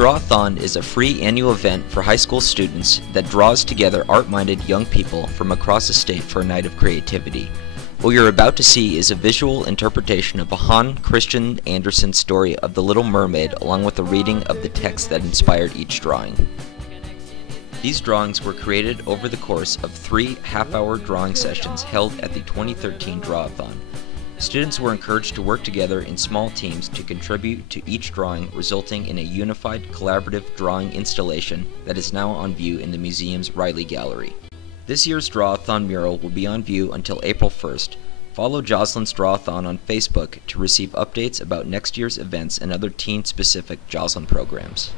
Drawathon is a free annual event for high school students that draws together art-minded young people from across the state for a night of creativity. What you're about to see is a visual interpretation of Hans Christian Andersen's story of The Little Mermaid, along with a reading of the text that inspired each drawing. These drawings were created over the course of 3 half-hour drawing sessions held at the 2013 Drawathon. Students were encouraged to work together in small teams to contribute to each drawing, resulting in a unified, collaborative drawing installation that is now on view in the museum's Riley Gallery. This year's Drawathon mural will be on view until April 1st. Follow Jocelyn's Drawathon on Facebook to receive updates about next year's events and other teen-specific Jocelyn programs.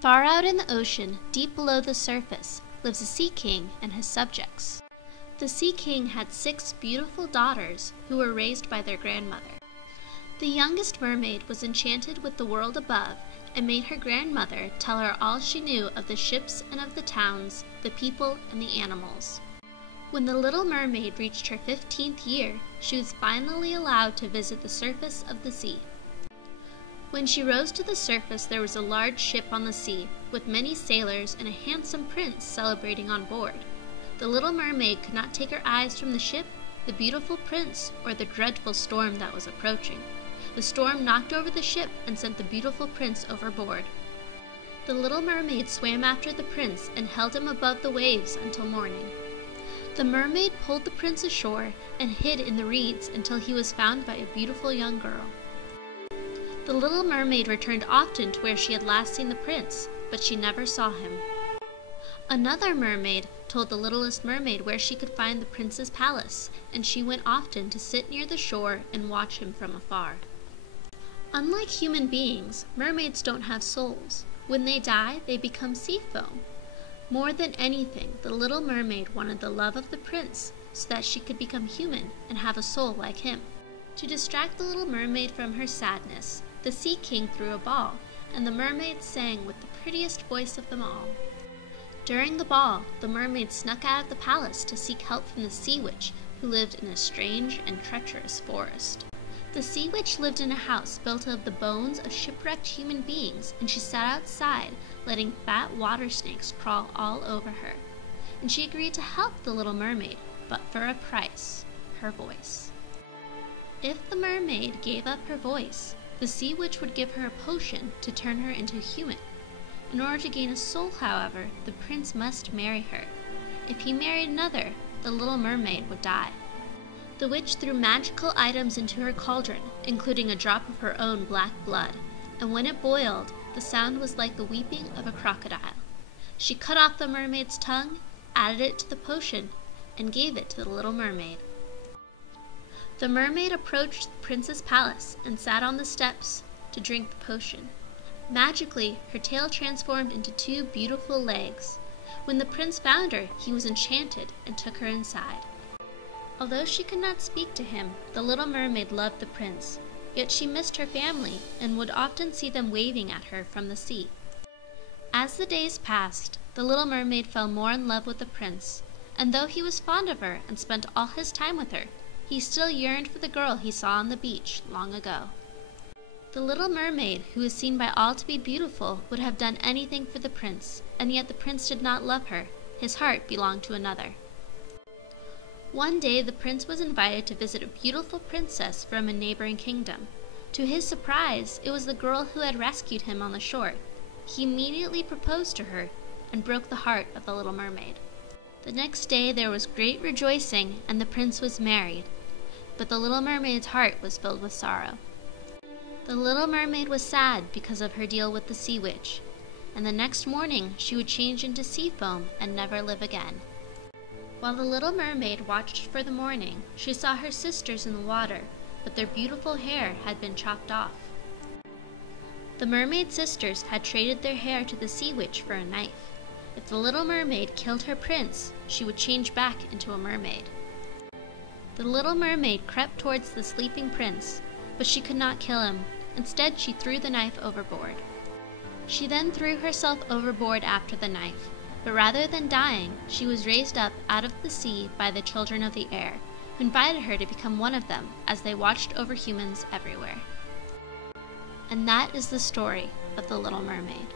Far out in the ocean, deep below the surface, lives a sea king and his subjects. The sea king had 6 beautiful daughters who were raised by their grandmother. The youngest mermaid was enchanted with the world above and made her grandmother tell her all she knew of the ships and of the towns, the people and the animals. When the little mermaid reached her 15th year, she was finally allowed to visit the surface of the sea. When she rose to the surface, there was a large ship on the sea, with many sailors and a handsome prince celebrating on board. The little mermaid could not take her eyes from the ship, the beautiful prince, or the dreadful storm that was approaching. The storm knocked over the ship and sent the beautiful prince overboard. The little mermaid swam after the prince and held him above the waves until morning. The mermaid pulled the prince ashore and hid in the reeds until he was found by a beautiful young girl. The little mermaid returned often to where she had last seen the prince, but she never saw him. Another mermaid told the littlest mermaid where she could find the prince's palace, and she went often to sit near the shore and watch him from afar. Unlike human beings, mermaids don't have souls. When they die, they become sea foam. More than anything, the little mermaid wanted the love of the prince so that she could become human and have a soul like him. To distract the little mermaid from her sadness, the sea king threw a ball, and the mermaid sang with the prettiest voice of them all. During the ball, the mermaid snuck out of the palace to seek help from the sea witch, who lived in a strange and treacherous forest. The sea witch lived in a house built of the bones of shipwrecked human beings, and she sat outside, letting fat water snakes crawl all over her. And she agreed to help the little mermaid, but for a price: her voice. If the mermaid gave up her voice, the sea witch would give her a potion to turn her into a human. In order to gain a soul, however, the prince must marry her. If he married another, the little mermaid would die. The witch threw magical items into her cauldron, including a drop of her own black blood, and when it boiled, the sound was like the weeping of a crocodile. She cut off the mermaid's tongue, added it to the potion, and gave it to the little mermaid. The mermaid approached the prince's palace and sat on the steps to drink the potion. Magically, her tail transformed into 2 beautiful legs. When the prince found her, he was enchanted and took her inside. Although she could not speak to him, the little mermaid loved the prince, yet she missed her family and would often see them waving at her from the sea. As the days passed, the little mermaid fell more in love with the prince, and though he was fond of her and spent all his time with her, he still yearned for the girl he saw on the beach long ago. The little mermaid, who was seen by all to be beautiful, would have done anything for the prince, and yet the prince did not love her. His heart belonged to another. One day the prince was invited to visit a beautiful princess from a neighboring kingdom. To his surprise, it was the girl who had rescued him on the shore. He immediately proposed to her and broke the heart of the little mermaid. The next day there was great rejoicing, and the prince was married. But the little mermaid's heart was filled with sorrow. The little mermaid was sad because of her deal with the sea witch, and the next morning she would change into sea foam and never live again. While the little mermaid watched for the morning, she saw her sisters in the water, but their beautiful hair had been chopped off. The mermaid sisters had traded their hair to the sea witch for a knife. If the little mermaid killed her prince, she would change back into a mermaid. The little mermaid crept towards the sleeping prince, but she could not kill him. Instead, she threw the knife overboard. She then threw herself overboard after the knife, but rather than dying, she was raised up out of the sea by the children of the air, who invited her to become one of them as they watched over humans everywhere. And that is the story of The Little Mermaid.